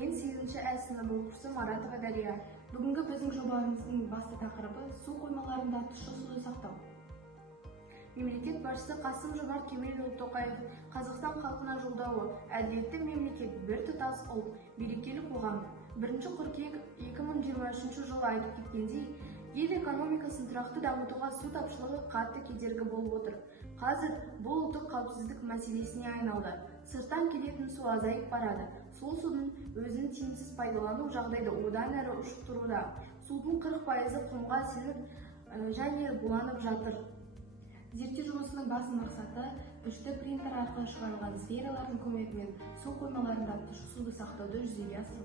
Мен 8-ші Ә сыныбы оқушысы Маратова Дария. Бүгінгі біздің жобамыздың басты тақырыбы су қоймаларында тұщы суды сақтау. Мемлекет басшысы Қасым-Жомарт Кемелұлы Тоқаев Қазақстан халқына жолдауы: әділетті мемлекет, біртұтас ұлт, берекелі қоғам. 1 қыркүйек 2023 жылы айтып кеткендей, ел экономикасын тұрақты дамытуға су тапшылығы қатты кедергі болып отыр. Қазір бұл ұлттық қауіпсіздік мәселесіне айналды. Сырттан келетін су азайып барады. Сол судың өзін тиімсіз пайдалану жағдайды одан әрі ушықтыруда. Судың 40% құмға сіңіп және буланып жатыр. Зерттеу жұмысының басты мақсаты 3D принтер арқылы шығарылған сфералардың көмегімен су қоймаларында тұщы суды сақтауды жүзеге асыру.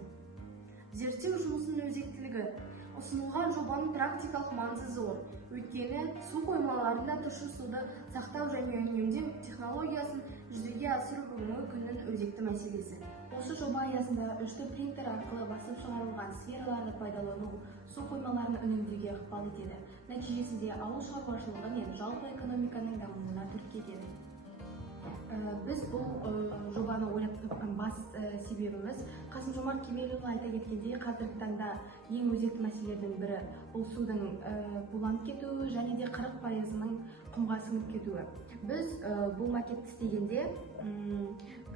Зерттеу жұмысының өзектілігі: ұсынылған жобаның практикалық маңызы зор. Өйткені су қоймаларында тұщы суды сақтау және үнемдеу технологиясын жүзеге асыру бүгінгі күннің өзекті мәселесі. Осы жоба аясында 3D принтер арқылы басып шығарылған сфераларды пайдалану су қоймаларын үнемдеуге ықпал етеді. Нәтижесінде ауыл шаруашылығы мен жалпы экономиканың дамуына түрткі етеді. Біз бұл жобаны ойлап тапқан бас себебіміз Қасым-Жомарт Кемелұлы айта кеткендей, қазіргі таңда ең өзекті мәселелердің бірі бұл судың буланып кетуі және де 40%-ның құмға сіңіп кетуі. Біз бұл макетті істегенде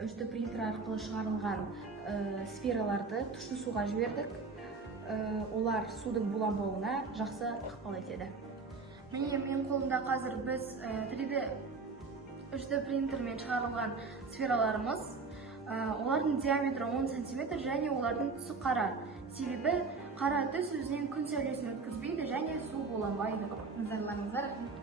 3D принтер арқылы шығарылған сфераларды тұщы суға жібердік. Олар судың буланбауына жақсы ықпал етеді. Міне, мен қолымда қазір біз 3D принтермен шығарылған сфераларымыз. Олардың диаметрі 10 см және олардың түсі қара. Себебі қара түс өзінен күн сәулесін өткізбейді және су буланбайды. Назарларыңызға рахмет.